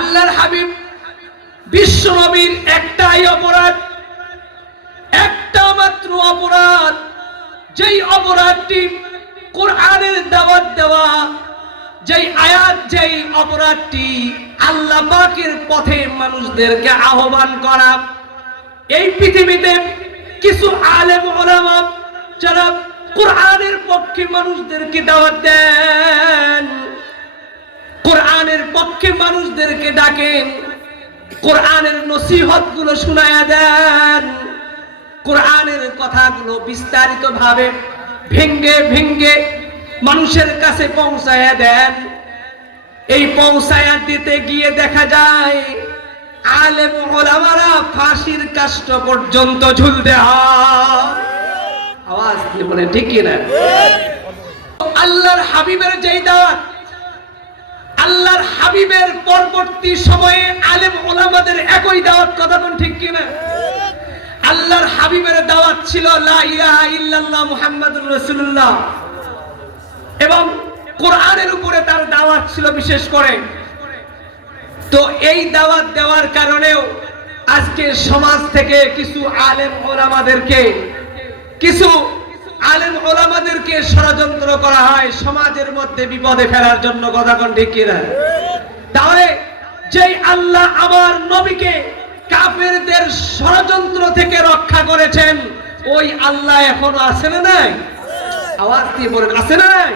আল্লাহর হাবিব বিশ্ব নবীর একটাই অপরাধ, একটা মাত্র অপরাধ, যেই অপরাধটি কোরআনের দাওয়াত দেওয়া, যেই আয়াত, যেই অপরাধটি আল্লাহ পাকের পথে মানুষদেরকে আহ্বান করা। এই পৃথিবীতে কিছু আলেম ওলামা যারা কোরআনের পক্ষে মানুষদেরকে দাওয়াত দেন, কোরআনের পক্ষে মানুষদেরকে ডাকেন, কোরআনের নসিহত গুলো শোনায়া দেন, কোরআনের কথাগুলো বিস্তারিত ভাবে ভেঙ্গে ভেঙ্গে মানুষের কাছে পৌঁছায়া দেন। এই পৌঁছায়া দিতে গিয়ে দেখা যায় আলেম ওলামারা ফাঁসির কাষ্ঠ পর্যন্ত ঝুলতে হয়। আওয়াজ দিয়ে বলেন ঠিক কি না? আল্লাহর হাবিবের যেই দাওয়াত, আল্লাহর হাবিবের পরবর্তী সময়ে আলেম ওলামাদের একই দাওয়াত, কথা কোন ঠিক কি না? আল্লাহর হাবিবের দাওয়াত ছিল লা ইলাহা ইল্লাল্লাহ মুহাম্মাদুর রাসূলুল্লাহ, এবং কোরআনের উপরে তার দাওয়াত ছিল বিশেষ করে। তো এই দাওয়াত দেওয়ার কারণেও আজকে সমাজ থেকে কিছু আলেম ওলামাদেরকে ষড়যন্ত্র করা হয় সমাজের মধ্যে বিপদে ফেলার জন্য, কথা কোন ঠিক কি না? তাহলে যেই আল্লাহ আমার নবীকে কাফেরদের ষড়যন্ত্র থেকে রক্ষা করেছেন, ওই আল্লাহ এখনো আছে না নাই? আওয়াজ দিয়ে বলেন আছে না নাই?